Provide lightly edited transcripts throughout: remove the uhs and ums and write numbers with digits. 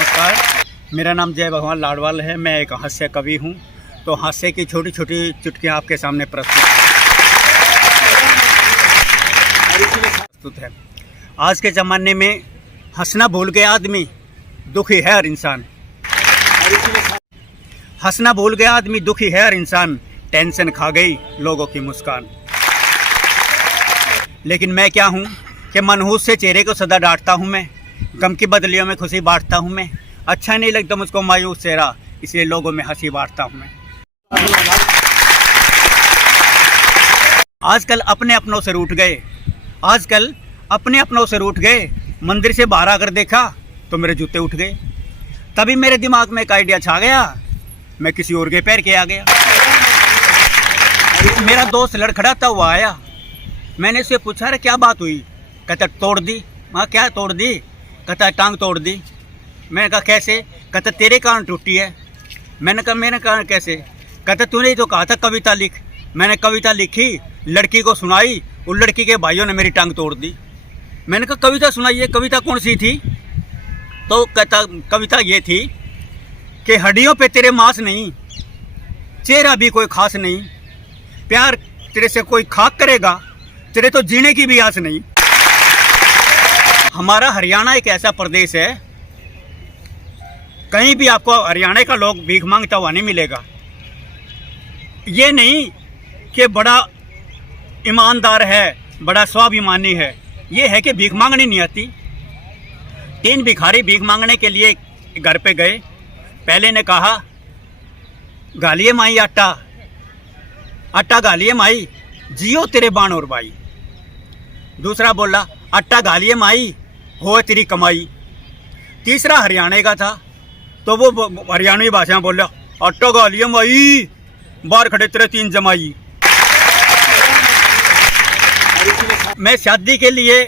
नमस्कार, मेरा नाम जय भगवान लाडवाल है। मैं एक हास्य कवि हूँ। तो हास्य की छोटी छोटी चुटकियाँ आपके सामने प्रस्तुत है। आज के ज़माने में हंसना भूल गया आदमी, दुखी है हर इंसान। हंसना भूल गया आदमी, दुखी है हर इंसान। टेंशन खा गई लोगों की मुस्कान। लेकिन मैं क्या हूँ कि मनहूस से चेहरे को सदा डांटता हूँ मैं। गम की बदलियों में खुशी बांटता हूँ मैं। अच्छा नहीं लगता मुझको मायूस चेहरा, इसलिए लोगों में हंसी बांटता हूँ मैं। आजकल अपने अपनों से रूठ गए, आजकल अपने अपनों से रूठ गए। मंदिर से बाहर आकर देखा तो मेरे जूते उठ गए। तभी मेरे दिमाग में एक आइडिया छा गया, मैं किसी और के पैर के आ गया। मेरा दोस्त लड़खड़ाता हुआ आया। मैंने उससे पूछा, अरे क्या बात हुई? कहता तोड़ दी। हाँ क्या तोड़ दी? कहता टांग तोड़ दी। मैंने कहा कैसे? कहता तेरे कारण टूटी है। मैंने कहा मेरे कारण कैसे? कहता तूने तो कहा था कविता लिख। मैंने कविता लिखी, लड़की को सुनाई, उस लड़की के भाइयों ने मेरी टांग तोड़ दी। मैंने कहा कविता सुनाइए, कविता कौन सी थी? तो कहता कविता ये थी कि हड्डियों पे तेरे मांस नहीं, चेहरा भी कोई खास नहीं, प्यार तेरे से कोई खाक करेगा, तेरे तो जीने की भी आस नहीं। हमारा हरियाणा एक ऐसा प्रदेश है, कहीं भी आपको हरियाणा का लोग भीख मांगता हुआ नहीं मिलेगा। ये नहीं कि बड़ा ईमानदार है, बड़ा स्वाभिमानी है, ये है कि भीख मांगनी नहीं आती। 3 भिखारी भीख मांगने के लिए घर पे गए। पहले ने कहा गालिए माई आटा, आटा गालिए माई, जियो तेरे बाण और भाई। दूसरा बोला आटा गालिए माई, हो तेरी कमाई। तीसरा हरियाणा का था, तो वो हरियाणवी भाषा में बोला आटा गालिए माई, बाहर खड़े तेरे 3 जमाई। मैं शादी के लिए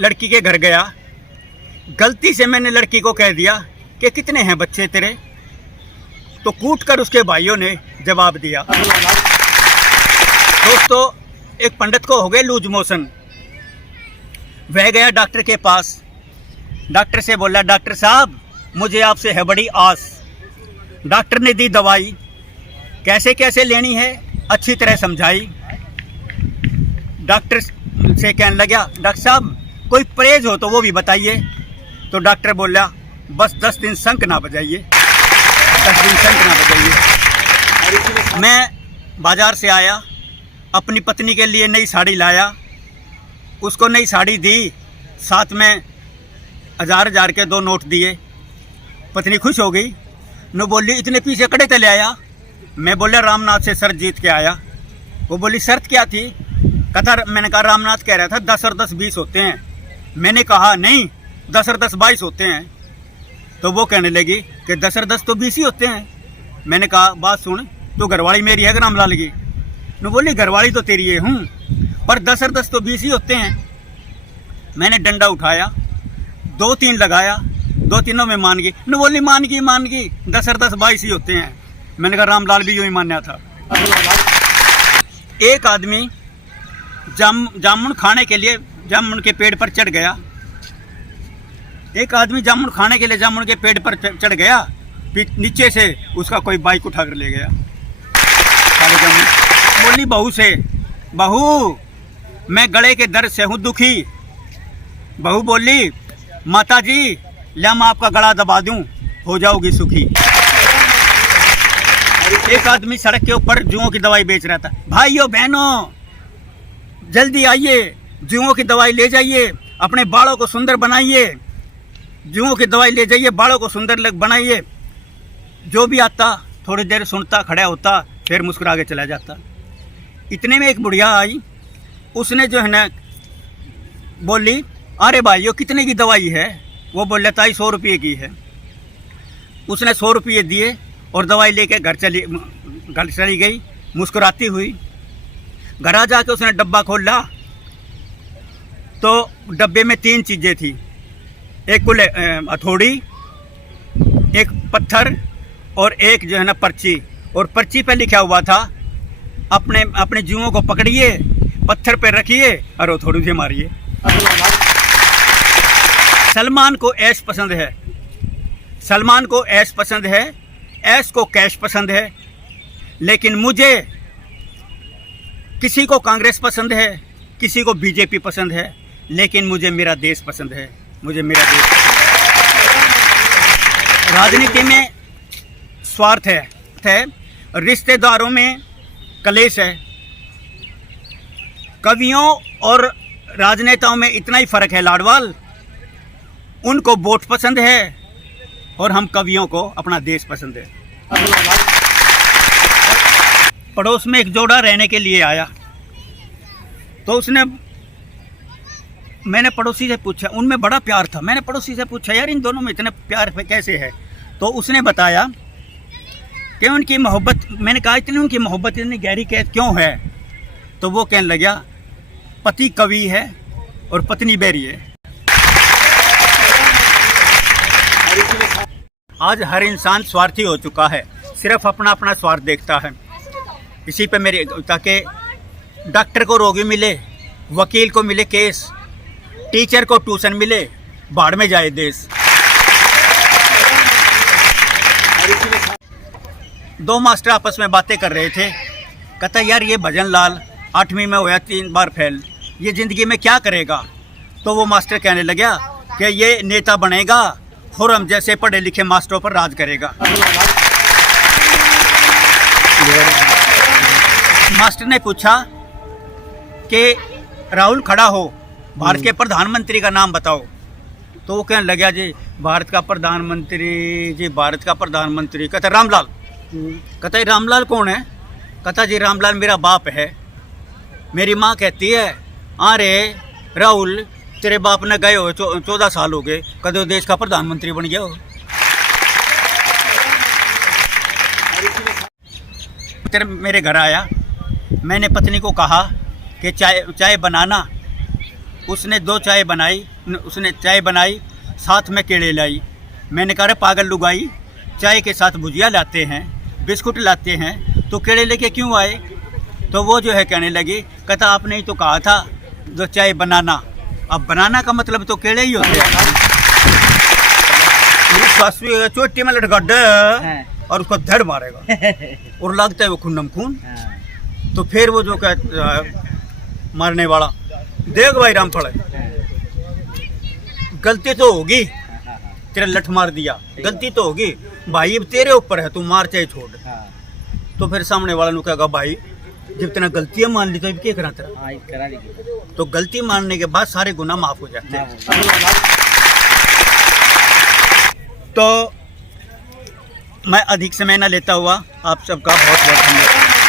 लड़की के घर गया। गलती से मैंने लड़की को कह दिया कि कितने हैं बच्चे तेरे? तो कूट कर उसके भाइयों ने जवाब दिया। दोस्तों, एक पंडित को हो गए लूज मोशन। वह गया डॉक्टर के पास। डॉक्टर से बोला, डॉक्टर साहब मुझे आपसे है बड़ी आस। डॉक्टर ने दी दवाई, कैसे कैसे लेनी है अच्छी तरह समझाई। डॉक्टर से कहने लगा, डॉक्टर साहब कोई परहेज हो तो वो भी बताइए। तो डॉक्टर बोला, बस 10 दिन शंख ना बजाइए, 10 दिन शंख ना बजाइए। मैं बाजार से आया, अपनी पत्नी के लिए नई साड़ी लाया। उसको नई साड़ी दी, साथ में 1000 के 2 नोट दिए। पत्नी खुश हो गई, न बोली इतने पीछे कड़े तले आया। मैं बोला रामनाथ से शर्त जीत के आया। वो बोली शर्त क्या थी? कहता मैंने कहा रामनाथ कह रहा था 10 और 10 20 होते हैं। मैंने कहा नहीं, 10 और 10 22 होते हैं। तो वो कहने लगी कि 10 और 10 तो 20 ही होते हैं। मैंने कहा बात सुन, तो घरवाली मेरी है रामलाल की? न बोली घरवाली तो तेरी है हूँ, पर 10 और 10 तो 20 ही होते हैं। मैंने डंडा उठाया, 2-3 लगाया, 2-3 में मान गई। न बोली मान गई 10 और 10 22 ही होते हैं। मैंने कहा रामलाल भी यूँ ही मान्या था। एक आदमी जामुन खाने के लिए जामुन के पेड़ पर चढ़ गया। एक आदमी जामुन खाने के लिए जामुन के पेड़ पर चढ़ गया, नीचे से उसका कोई बाइक उठा कर ले गया। बोली बहू से, बहू मैं गले के दर्द से हूँ दुखी। बहू बोली माता जी ला मैं आपका गला दबा दूं, हो जाओगी सुखी। एक आदमी सड़क के ऊपर जुओं की दवाई बेच रहा था। भाइयों बहनों जल्दी आइए, जुओं की दवाई ले जाइए, अपने बालों को सुंदर बनाइए। जुओं की दवाई ले जाइए, बालों को सुंदर बनाइए। जो भी आता थोड़ी देर सुनता, खड़ा होता, फिर मुस्कुरा के चला जाता। इतने में एक बुढ़िया आई। उसने जो है ना बोली, अरे भाइयों कितने की दवाई है? वो बोले ताई 100 रुपये की है। उसने 100 रुपये दिए और दवाई लेके घर चली गई मुस्कुराती हुई। घर आ जाके उसने डब्बा खोला तो डब्बे में 3 चीज़ें थी। एक कुल हथौड़ी, एक पत्थर और एक जो है ना पर्ची। और पर्ची पे लिखा हुआ था अपने जुओं को पकड़िए, पत्थर पे रखिए और हथौड़ी से मारिए। सलमान को ऐश पसंद है, सलमान को ऐश पसंद है, ऐश को कैश पसंद है। लेकिन मुझे किसी को कांग्रेस पसंद है, किसी को बीजेपी पसंद है, लेकिन मुझे मेरा देश पसंद है, मुझे मेरा देश पसंद है। राजनीति में स्वार्थ है, रिश्तेदारों में कलेश है। कवियों और राजनेताओं में इतना ही फर्क है लाडवाल, उनको वोट पसंद है और हम कवियों को अपना देश पसंद है। पड़ोस में एक जोड़ा रहने के लिए आया, तो मैंने पड़ोसी से पूछा, उनमें बड़ा प्यार था। मैंने पड़ोसी से पूछा, यार इन दोनों में इतना प्यार कैसे है? तो उसने बताया कि उनकी मोहब्बत, मैंने कहा इतनी उनकी मोहब्बत इतनी गहरी क्यों है? तो वो कहने लगा, पति कवि है और पत्नी बैरी है। आज हर इंसान स्वार्थी हो चुका है, सिर्फ अपना अपना स्वार्थ देखता है। इसी पे मेरे, ताकि डॉक्टर को रोगी मिले, वकील को मिले केस, टीचर को ट्यूशन मिले, बाढ़ में जाए देश। दो मास्टर आपस में बातें कर रहे थे। कहता यार ये भजन लाल 8वीं में होया 3 बार फेल, ये ज़िंदगी में क्या करेगा? तो वो मास्टर कहने लगा कि ये नेता बनेगा और हम जैसे पढ़े लिखे मास्टरों पर राज करेगा। मास्टर ने पूछा कि राहुल खड़ा हो, भारत के प्रधानमंत्री का नाम बताओ। तो वो कहने लगा, जी भारत का प्रधानमंत्री, जी भारत का प्रधानमंत्री। कहता रामलाल। कहता रामलाल कौन है? कहता जी रामलाल मेरा बाप है। मेरी माँ कहती है, अरे राहुल तेरे बाप ने गए हो 14 साल हो गए, कदे देश का प्रधानमंत्री बन गया हो। तेरे मेरे घर आया, मैंने पत्नी को कहा कि चाय बनाना। उसने 2 चाय बनाई, उसने चाय बनाई, साथ में केले लाई। मैंने कहा पागल लुगाई, चाय के साथ भुजिया लाते हैं, बिस्कुट लाते हैं, तो केले लेके क्यों आए? तो वो जो है कहने लगी, कहता आपने ही तो कहा था जो चाय बनाना, अब बनाना का मतलब तो केले ही होते हैं। चोटी में लटगड्ढ और उसको धड़ मारेगा और लगता है वो खूनम खून। तो फिर वो जो मारने वाला, देख भाई रामफल गलती तो होगी, तेरा लठ मार दिया, गलती तो होगी भाई, अब तेरे ऊपर है, तू मार चाहे छोड़। तो फिर सामने वाला ने कहा, भाई जब तेना गलतियां मान ली तो अब क्या करा तेरा? तो गलती मानने के बाद सारे गुनाह माफ हो जाते हैं। तो मैं अधिक समय न लेता हुआ आप सबका बहुत बहुत धन्यवाद।